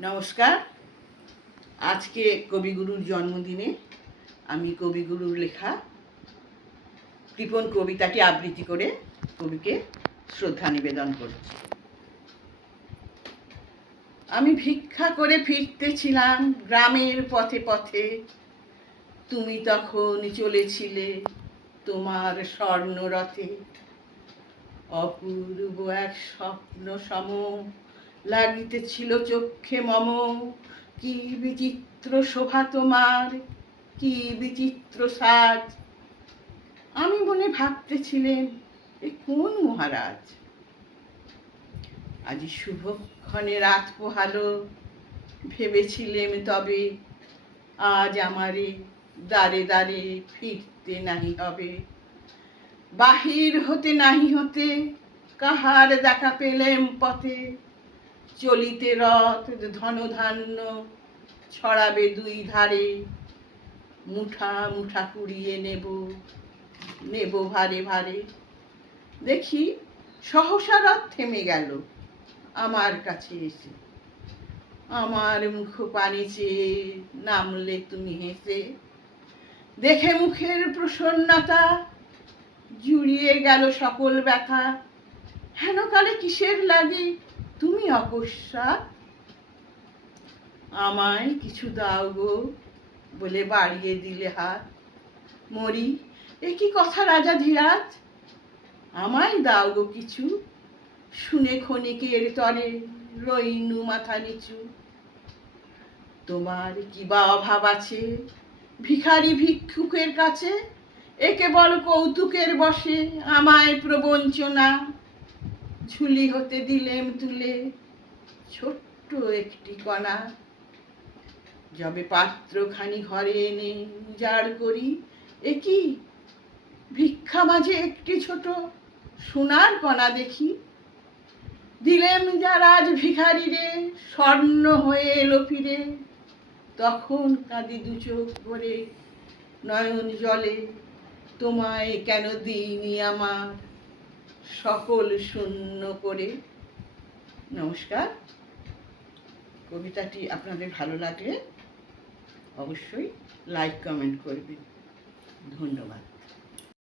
নমস্কার। আজকে কবিগুরুর জন্মদিনে আমি কবিগুরুর লেখা কৃপণ কবিতাটি আবৃত্তি করে কবিকে শ্রদ্ধা নিবেদন করছি। আমি ভিক্ষা করে ফিরতেছিলাম গ্রামের পথে পথে, তুমি তখন চলেছিলে তোমার স্বর্ণরথে। অপূর্ব এক স্বপ্ন সম লাগিতেছিল চক্ষে মম, কি বিচিত্র শোভা তোমার, কি বিচিত্র সাজ। আমি মনে ভাবতেছিলেন এ কোন মহারাজ। আজি শুভক্ষণে রাত পোহালো, ভেবেছিলেম তবে আজ আমারে দ্বারে দ্বারে ফিরতে নাহি হবে। বাহির হতে নাহি হতে কাহার দেখা পেলেম পথে, চলিতে রথ ধনধান্য ছড়াবে দুই ধারে। মুঠা মুঠা কুড়িয়ে নেব নেব ভারে ভারে। দেখি সহসা রথ থেমে গেল আমার কাছে এসে। আমার মুখ পানে চেয়ে নামলে তুমি হেসে। দেখে মুখের প্রসন্নতা জুড়িয়ে গেল সকল ব্যথা। হেন কালে কিসের লাগে তুমি অকস্মাৎ, আমায় কিছু দাও গো বলে বাড়িয়ে দিলে হাত। মরি এ কি কথা রাজা ধীরাজ, আমায় দাও গো কিছু। শুনে ক্ষণিকের তরে রইনু মাথা নিচু। তোমার কি বা অভাব আছে ভিখারি ভিক্ষুকের কাছে, এ কেবল কৌতুকের বসে আমায় প্রবঞ্চনা। ঝুলি হতে দিলেম তুলে ছোট্ট একটি কণা, যবে পাত্রখানি ঘরে এনে উজাড় করি, এ কি ভিক্ষা মাঝে একটি ছোট সোনার কণা দেখি। দিলেম যারা আজ ভিখারিরে স্বর্ণ হয়ে এলো ফিরে, তখন কাঁদি দু চোখ ভরে নয়ন জলে। তোমায় কেন দিইনি আমার সকল শূন্য করে। নমস্কার। কবিতাটি আপনাদের ভালো লাগলে অবশ্যই লাইক কমেন্ট করবেন। ধন্যবাদ।